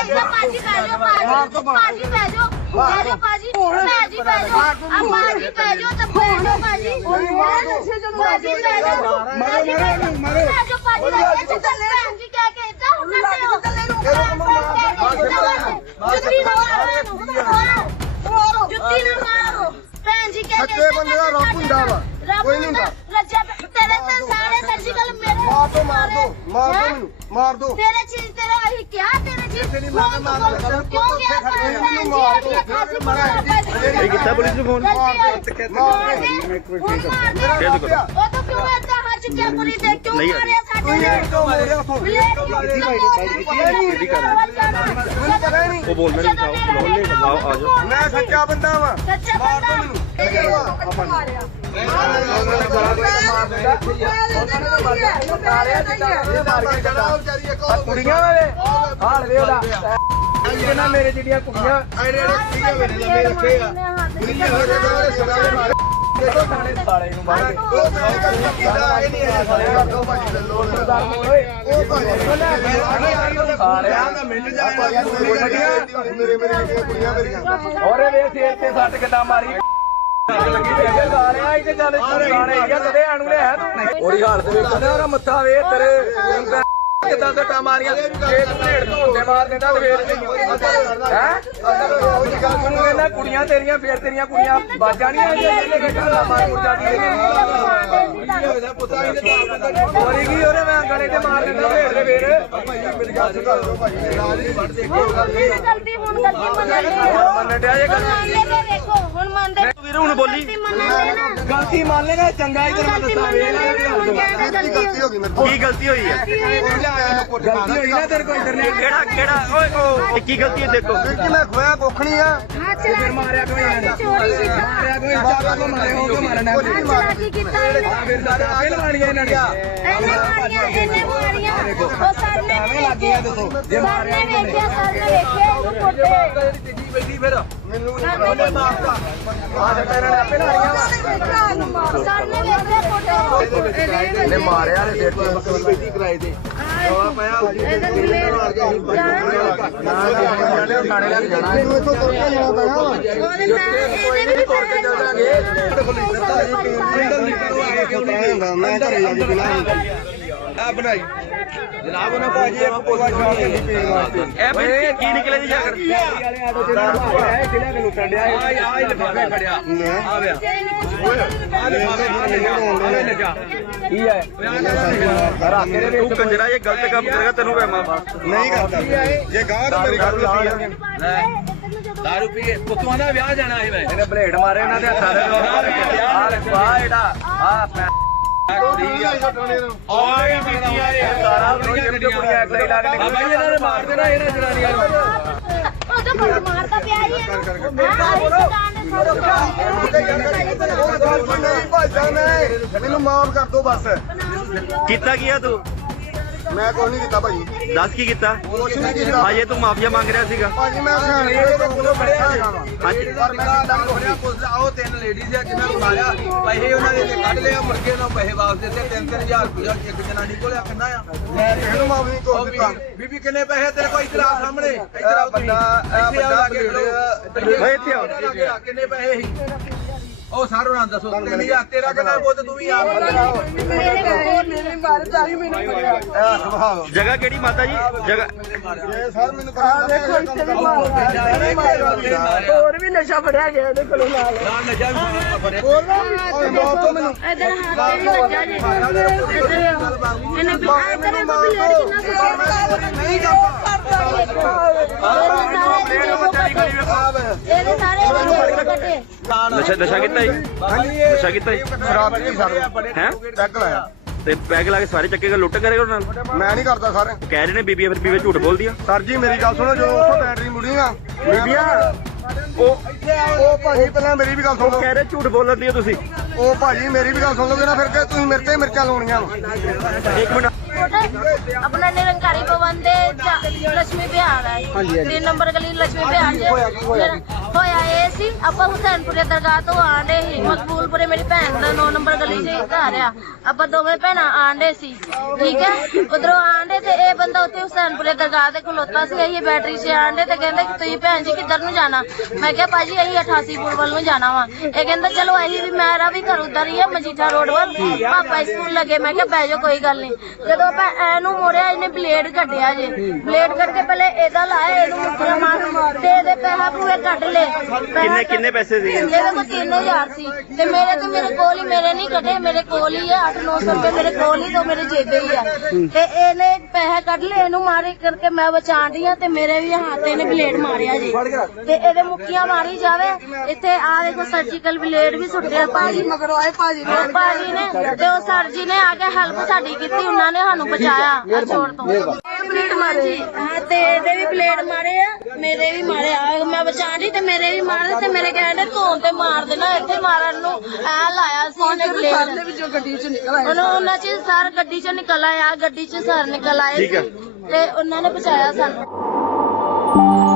ਇੱਥੇ ਭਾਜੀ ਪੈ ਜਾਓ ਭਾਜੀ। ਭਾਜੀ ਪੈ ਜਾਓ ਪੈ ਜਾਓ ਭਾਜੀ। ਭਾਜੀ ਪੈ ਜਾਓ ਆ ਭਾਜੀ ਪੈ ਜਾਓ ਤਾਂ ਪੈ ਜਾਓ ਭਾਜੀ। ਭਾਜੀ ਪੈ ਜਾਓ। ਭਾਜੀ ਪੈ ਜਾਓ ਪੈ ਜਾਓ ਭਾਜੀ ਦਾ ਇੱਥੇ ਤਾਂ ਭੈਣ ਜੀ ਕਹਿ ਕੇ ਇੱਦਾਂ ਹੋ ਕਰਦੇ ਹੋ ਜੁੱਤੀ ਨਾ ਮਾਰੋ ਜੁੱਤੀ ਨਾ ਮਾਰੋ। ਭੈਣ ਜੀ ਕਹਿ ਕੇ ਸੱਚੇ ਬੰਦੇ ਦਾ ਰੱਬ ਹੁੰਦਾ ਵਾ। ਕੋਈ ਨਹੀਂ ਹੁੰਦਾ। ਰੱਜਾ ਤੇਰੇ ਤਾਂ ਸਾਰੇ ਸਰਜੀਕਲ ਮੇਰੇ ਮਾਰ ਦੋ ਮਾਰ ਦੋ। ਮਾਰ ਦੋ? ਮੈਨੂੰ। ਮਾਰ ਦੋ। ਤੇਰੇ ਚੀਜ਼ ਤੇਰੇ ਅਸੀਂ ਕਿਹਾ ਤੇਰੇ ਇਹ ਕੀਤਾ ਪੁਲਿਸ ਨੂੰ ਫੋਨ? ਮਾਰ ਦੇ। ਮਾਰ ਦੇ। ਮਾਰ ਦੇ ਉਹ ਤਾਂ ਕਿਉਂ ਏਦਾਂ ਚੱਕਿਆ ਪੁਲਿਸ ਦੇ ਕਿਉਂ। ਮਾਰਿਆ ਸਾਡੇ ਨੇ। ਤੋਂ ਮੋੜਿਆ ਉਥੋਂ ਉਹ ਬੋਲ ਮੇਰੇ ਬਿਠਾਓ ਬੁਲਾਓ ਲੈ ਬੁਲਾਓ ਆ ਜਾਓ। ਮੈਂ ਸੱਚਾ ਬੰਦਾ ਵਾਂ। ਸੱਚਾ ਮਾਰ ਦੋ ਮੈਨੂੰ। ਕੁੜੀਆਂ ਵਾਲੇ। ਹਾਲ ਵੇ ਉਹਦਾ ਇਹਨਾਂ ਮੇਰੇ ਜਿਹੜੀਆਂ ਕੁੜੀਆਂ ਆੜੇ ਆੜੇ ਕੀ ਆ ਮੇਰੇ ਲੰਮੇ ਰੱਖੇ ਆ ਕੁੜੀਆਂ ਹੋ ਜਾਵੇ ਉਹਦੇ ਸਦਾ ਮਾਰੇ। ਦੇਖੋ ਥਾਣੇ ਸਾਲੇ ਨੂੰ ਮਾਰ ਕੇ ਉਹ ਮੈਂ ਕੰਮ ਕੀਤਾ ਇਹ ਨਹੀਂ ਹੈ। ਸਾਰੇ ਕਰ ਦੋ ਭਾਜੀ ਦੇ ਲੋੜ ਓਏ। ਉਹ ਭਾਜੀ ਸਾਲਿਆ ਦਾ ਮਿੰਟ ਜਾਇਆ ਮੇਰੇ ਮੇਰੇ ਕੁੜੀਆਂ ਮੇਰੀਆਂ ਔਰੇ ਵੇ ਸਿਰ ਤੇ ਸੱਟ ਕਿੱਦਾਂ ਮਾਰੀ। ਹਾਲਤ ਵੇਖ। ਮੱਥਾ ਵੇ ਤੇਰੇ ਕਿੱਦਾਂ ਸੱਟਾਂ ਮਾਰੀਆਂ? ਜੇ ਤੂੰ ਢੇੜ ਧੋਂਦੇ ਮਾਰ ਦਿੰਦਾ ਤੇ ਵੇਖ ਹੈ? ਤੂੰ ਇਹਨਾਂ ਕੁੜੀਆਂ ਤੇਰੀਆਂ ਫੇਰ ਤੇਰੀਆਂ ਕੁੜੀਆਂ ਬਾਜਾਂ ਨਹੀਂ ਆਈਆਂ ਇਹਨੇ ਬੇਟਾ ਮਾਰ ਮੁਰ ਜਾਂਦੀਆਂ ਹੋਰੀ ਕੀ ਉਹਨੇ ਮੈਂ ਗਲੇ ਤੇ ਮਾਰ ਦਿੰਦਾ ਢੇੜ ਦੇ ਫੇਰ। ਮੇਰੀ ਗੱਲ ਸੁਣ ਲਓ ਗਲਤੀ ਹੁਣ ਗਲਤੀ ਮੰਨ ਲੈ ਇਹ ਹੁਣ ਮੰਨਦੇ ਵੀਰ ਹੁਣ ਬੋਲੀ। ਗਲਤੀ ਮੰਨ ਲੈਗਾ ਚੰਗਾ ਹੀ ਤੇਰਾ ਦੱਸਾਂ। ਵੇਖ ਲੈ। ਗਲਤੀ ਗਲਤੀ ਹੋ ਗਈ ਮੇਰੇ ਤੋਂ ਕੀ ਗਲਤੀ ਹੋਈ ਹੈ ਗਲਤੀ ਹੋਈ ਨਾ ਤੇਰੇ ਕੋਲ ਇੰਟਰਨੈਟ ਕਿਹੜਾ ਕਿਹੜਾ ਓਏ ਓ ਇਹ ਕੀ ਗਲਤੀ ਹੈ ਦੇਖੋ ਜੀ ਮੈਂ ਖੋਇਆ ਕੁੱਖ ਨਹੀਂ ਆ ਹੱਥ ਫਿਰ ਲਾ ਮਾਰਿਆ ਕੋਈ ਨਾ ਚੋਰੀ ਕੀਤਾ ਮਾਰਿਆ ਕੋਈ ਚਾਕਾ ਕੋ ਮਾਰੇ ਹੋ ਕੋ ਮਾਰਨਾ ਕੁਝ ਨਹੀਂ ਮਾਰਿਆ ਕੀ ਕੀਤਾ ਇਹਨੇ ਆ ਫਿਰ ਸਾਰੇ ਆਪੇ ਲਵਾਣੀਆਂ ਇਹਨਾਂ ਨੇ ਇਹਨੇ ਮਾਰੀਆਂ ਇਹਨੇ ਮਾਰੀਆਂ ਉਹ ਸਰ ਨੇ ਵੇਖਿਆ ਨੇ ਵੇਖਿਆ ਸਰ ਨੇ ਵੇਖਿਆ ਉਹਨੂੰ ਕੁੱਟੇ ਤੀਜੀ ਬੈਠੀ ਫਿਰ ਮੈਨੂੰ ਉਹਨੇ ਮਾਰਤਾ ਆ ਤੇ ਇਹਨਾਂ ਨੇ ਆਪੇ ਵੇਖਿਆ ਕੁੱਟੇ ਇਹਨੇ ਮਾਰਿਆ ਨੇ ਸਿਰ ਤੇ ਬੱਕਰੀ ਬੈਠੀ ਕਿਰਾਏ ਤੇ ਥਾਣੇ ਲੈ ਕੇ ਜਾਣਾ ਮੈਨੂੰ ਇੱਥੋਂ ਤੁਰ ਕੇ ਜਾਣਾ ਪੈਣਾ ਵਾ। ਹੁੰਦਾ, ਮੈਂ ਘਰੇ ਜਾ ਕੇ ਪੀਣਾ ਆ ਬਣਾਈ। ਜਨਾਬ ਉਹਨਾਂ ਭਾਜੀ ਇੱਕ ਪੋਸਟ ਨਹੀਂ ਇਹ ਕੀ ਨਿਕਲੇ ਜੀ ਜਾਗਰ ਜਿਹੜਾ ਕਿ ਲੁੱਟਣ ਡਿਆ ਆ ਆ ਲਿਫਾਫੇ ਖੜਿਆ। ਆ ਵੇ ਆ ਲਿਫਾਫੇ ਆ ਲਿਖਿਆ ਕੀ ਹੈ? ਰੱਖ ਕੇ ਤੂੰ ਕੰਜਰਾ ਇਹ ਗਲਤ ਕੰਮ ਕਰੇਗਾ ਤੈਨੂੰ ਵਹਿਮਾ ਨਹੀਂ ਕਰਦਾ। ਜੇ ਗਾਹ ਤਾਂ ਮੇਰੀ ਗੱਲ ਦੱਸੀ ਆ ਦਾਰੂ ਪੀਏ। ਪੁੱਤਾਂ ਦਾ ਵਿਆਹ ਜਾਣਾ ਸੀ ਮੈਂ। ਇਹਨੇ ਬਲੇਡ ਮਾਰੇ ਉਹਨਾਂ ਦੇ ਹੱਥਾਂ ਦੇ ਆ ਰਖਵਾ ਜਿਹੜਾ ਆ ਓਏ ਬੀਤੀਆਂ ਇਹ ਸਾਰਾ ਕੁੜੀਆਂ ਕੁੜੀਆਂ ਇੱਕ ਲਾ ਕੇ ਬਾਬਾ ਜੀ ਇਹਨਾਂ ਨੇ ਮਾਰ ਦੇਣਾ ਇਹਨਾਂ ਜਨਾਨੀਆਂ ਨੂੰ ਉਹ ਤਾਂ ਬੜਾ ਮਾਰਦਾ ਪਿਆ ਹੀ ਨਹੀਂ ਭਾਜਾ ਮੈਂ ਮੈਨੂੰ ਮਾਫ ਕਰ ਦੋ ਬਸ। ਕੀਤਾ ਕੀ ਆ ਤੂੰ? ਮੈਂ ਕੁਝ ਨਹੀਂ ਕੀਤਾ ਭਾਜੀ ਦੱਸ ਕੀ ਕੀਤਾ? ਕੁਝ ਨਹੀਂ ਕੀਤਾ? ਅਜੇ ਤੂੰ ਮਾਫੀਆ ਮੰਗ ਰਿਹਾ ਸੀਗਾ। ਭਾਜੀ ਮੈਂ ਕੋਲੋਂ ਹਾਂਜੀ। ਪਰ ਮੈਂ ਆਓ ਤਿੰਨ ਲੇਡੀਜ਼ ਆ ਜਿਨ੍ਹਾਂ ਨੂੰ ਮਾਰਿਆ ਪੈਸੇ ਉਹਨਾਂ ਦੇ ਤੇ ਕੱਢ ਲਿਆ। ਉਹਨਾਂ ਪੈਸੇ ਵਾਪਸ ਦਿੱਤੇ? ਤਿੰਨ ਤਿੰਨ ਹਜ਼ਾਰ ਰੁਪਇਆ ਇੱਕ ਜਨਾਨੀ ਕੋਲ ਆ ਕਿੰਨਾ ਆ? ਮੈਂ ਇਹਨੂੰ ਮਾਫ ਨਹੀਂ ਉਹ ਬੀਬੀ- ਬੀਬੀ ਕਿੰਨੇ ਪੈਸੇ ਤੇਰੇ ਕੋਲ ਇੱਧਰ ਆ ਸਾਹਮਣੇ? ਇੱਧਰ ਆ ਬੰਦਾ- ਇਹ ਬੰਦਾ ਇੱਥੇ ਆਓ। ਕਿੰਨੇ ਪੈਸੇ ਸੀ? ਉਹ ਸਾਰੋਂ ਨਾਲ ਦੱਸੋ ਤਿੰਨ ਹਜ਼ਾਰ ਤੇਰਾ ਕਿੰਨਾ ਬੁੱਧ ਤੂੰ ਵੀ ਆ ਇਹ ਸੁਭਾਅ ਜਗ੍ਹਾ ਕਿਹੜੀ ਮਾਤਾ ਜੀ ਜਗ੍ਹਾ ਇਹ ਸਰ ਮੈਨੂੰ ਪਤਾ ਦੇਖੋ ਇੱਥੇ ਵੀ ਹੋਰ ਵੀ ਨਸ਼ਾ ਫੜਿਆ ਗਿਆ ਉਹਦੇ ਕੋਲੋਂ ਨਾਲ ਨਾਲ ਨਸ਼ਾ ਵੀ ਫੜਿਆ ਓਏ ਮਾਫ ਤੋਂ ਮੈਨੂੰ ਇਧਰ ਹੱਥ ਵੀ ਵੱਜਾ ਜੀ ਇਹਨੇ ਬਿਠਾਇਆ ਤੇਰੇ ਕੋਲ ਲੇਡੀ ਕਿੰਨਾ ਨਸ਼ਾ ਨਸ਼ਾ ਕੀਤਾ ਜੀ? ਨਸ਼ਾ ਕੀਤਾ ਜੀ? ਸ਼ਰਾਬ ਪੀ ਸਾਡੇ ਹੈ? ਟੈਗ ਲਾਇਆ। ਤੇ ਪੈਗ ਲਾ ਕੇ ਸਾਰੇ ਚੱਕੇ ਕੇ ਲੁੱਟ ਕਰੇਗਾ ਉਹਨਾਂ ਨਾਲ ਮੈਂ ਨਹੀਂ ਕਰਦਾ ਸਰ। ਕਹਿ ਰਹੇ ਨੇ ਬੀਬੀ ਫਿਰ ਬੀਬੀ ਝੂਠ ਬੋਲਦੀ ਆ। ਸਰ ਜੀ ਮੇਰੀ ਗੱਲ ਸੁਣੋ ਜਦੋਂ ਉੱਥੋਂ ਬੈਟਰੀ ਮੁੜੀ ਨਾ ਬੀਬੀਆਂ ਉਹ ਉਹ ਭਾਜੀ ਪਹਿਲਾਂ ਮੇਰੀ ਵੀ ਗੱਲ ਸੁਣ। ਲਓ ਕਹਿ ਰਹੇ ਝੂਠ ਬੋਲਣ ਦੀ ਤੁਸੀਂ। ਉਹ ਭਾਜੀ ਮੇਰੀ ਵੀ ਗੱਲ ਸੁਣ ਲਓਗੇ ਨਾ ਫਿਰ ਕਿ ਤੁਸੀਂ ਮੇਰੇ ਤੇ ਮਿਰਚਾਂ ਲਾਉਣੀਆਂ। ਇੱਕ ਮਿੰਟ। ਆਪਣਾ ਨਿਰੰਕਾਰੀ ਭਵਨ ਦੇ ਲక్ష్ਮੀ ਬਿਹਾਰ ਹੈ। 3 ਨੰਬਰ ਗਲੀ ਲక్ష్ਮੀ ਬਿਹਾਰ ਜੇ ਹੋਇਆ ਇਹ ਆਪਾਂ ਹੁਸੈਨਪੁਰੇ ਦਰਗਾਹ ਤੋਂ ਆਂਡੇ ਸੀ। ਮਕਬੂਲਪੁਰੇ ਮੇਰੀ ਭੈਣ ਦਾ 9 ਨੰਬਰ ਗਲੀ 'ਚ ਘਰ ਆ। ਆਪਾਂ ਦੋਵੇਂ ਭੈਣਾਂ ਆਂਡੇ ਸੀ। ਠੀਕ ਹੈ? ਉਧਰੋਂ ਆਂਡੇ ਤੇ ਇਹ ਬੰਦਾ ਉੱਥੇ ਹੁਸੈਨਪੁਰੇ ਦਰਗਾਹ ਤੇ ਖਲੋਤਾ ਸੀ। ਅਸੀਂ ਬੈਟਰੀ 'ਚ ਆਂਡੇ ਤੇ ਕਹਿੰਦੇ ਕਿ ਤੁਸੀਂ ਭੈਣ ਜੀ ਕਿੱਧਰ ਨੂੰ ਜਾਣਾ? ਮੈਂ ਕਿਹਾ, ਭਾਜੀ, ਅਸੀਂ 88 ਪੁਲ ਵੱਲ ਨੂੰ ਜਾਣਾ ਵਾ। ਇਹ ਕਹਿੰਦਾ, ਚਲੋ ਅਸੀਂ ਵੀ ਮੇਰਾ ਵੀ ਘਰ ਉਧਰ ਹੀ ਆ, ਮਜੀਠਾ ਰੋਡ ਵੱਲ। ਪਾਪਾ ਸਕੂਲ ਲੱਗੇ। ਮੈਂ ਕਿਹਾ, ਬਹਿ ਜਾਓ, ਕੋਈ ਗੱਲ ਨਹੀਂ। ਜਦੋਂ ਆਪਾਂ ਐਨੂੰ ਮੋੜਿਆ, ਇਹਨੇ ਬਲੇਡ ਕੱਢਿਆ ਜੇ। ਬਲੇਡ ਕੱਢ ਕੇ ਪਹਿਲੇ ਇਹਦਾ ਲਾਇਆ, ਇਹਨੂੰ ਮੁੱਕਰਾ ਮਾਰ ਤੇ ਇਹਦੇ ਪੈਸਾ ਪੂਰੇ ਕੱਢ ਲਏ। ਕਿੰਨੇ ਕਿੰਨੇ ਪੈਸੇ ਸੀਗੇ? ਇਹਦੇ ਕੋਲ 3000 ਸੀ ਤੇ ਮੇਰੇ ਤੇ ਮੇਰੇ ਕੋਲ ਹੀ ਮੇਰੇ ਨਹੀਂ ਕੱਢੇ ਮੇਰੇ ਕੋਲ ਹੀ ਆ 8-900 ਰੁਪਏ ਮੇਰੇ ਕੋਲ ਹੀ ਤੋਂ ਮੇਰੇ ਜੇਬੇ ਹੀ ਆ। ਤੇ ਇਹਨੇ ਪੈਸੇ ਕੱਢ ਲਏ ਇਹਨੂੰ ਮਾਰੇ ਕਰਕੇ ਮੈਂ ਬਚਾਣ ਰਹੀ ਆ ਤੇ ਮੇਰੇ ਵੀ ਹੱਥ ਇਹਨੇ ਬਲੇਡ ਮਾਰਿਆ ਜੀ। ਤੇ ਇਹਦੇ ਮੁੱਕੀਆਂ ਮਾਰੀ ਜਾਵੇ ਇੱਥੇ ਆ ਦੇਖੋ ਸਰਜੀਕਲ ਬਲੇਡ ਵੀ ਸੁੱਟਿਆ ਭਾਜੀ। ਮਗਰ ਆਏ ਭਾਜੀ ਨੇ ਭਾਜੀ ਨੇ ਤੇ ਉਹ ਸਰ ਜੀ ਨੇ ਆ ਕੇ ਹੈਲਪ ਸਾਡੀ ਕੀਤੀ ਉਹਨਾਂ ਨੇ ਸਾਨੂੰ ਬਚਾਇਆ ਆ ਚੋਰ ਤੋਂ। ਬਲੇਡ ਮਾਰੇ। ਹਾਂ ਤੇ ਇਹਦੇ ਵੀ ਬਲੇਡ ਮਾਰੇ ਮੇਰੇ ਵੀ ਮਾਰੇ ਆ ਮੈਂ ਬਚਾਣੀ ਤੇ ਮੇਰੇ ਵੀ ਮਾਰੇ ਤੇ ਮੇਰੇ ਕਹਿੰਦੇ ਧੋਣ ਤੇ ਮਾਰ ਦੇਣਾ ਇੱਥੇ ਮਾਰਨ ਨੂੰ ਐ ਲਾਇਆ ਸੀ ਉਹਨੇ ਸਾਰੇ ਬਲੇਡ ਵਿੱਚੋਂ ਗੱਡੀ ਚ ਨਿਕਲ ਆਏ ਉਹਨਾਂ ਉਹਨਾਂ ਚ ਸਰ ਗੱਡੀ ਚ ਨਿਕਲ ਆਇਆ ਗੱਡੀ ਚ ਸਰ ਨਿਕਲ ਆਏ। ਸੀ ਤੇ ਉਹਨਾਂ ਨੇ ਬਚਾਇਆ ਸਾਨੂੰ।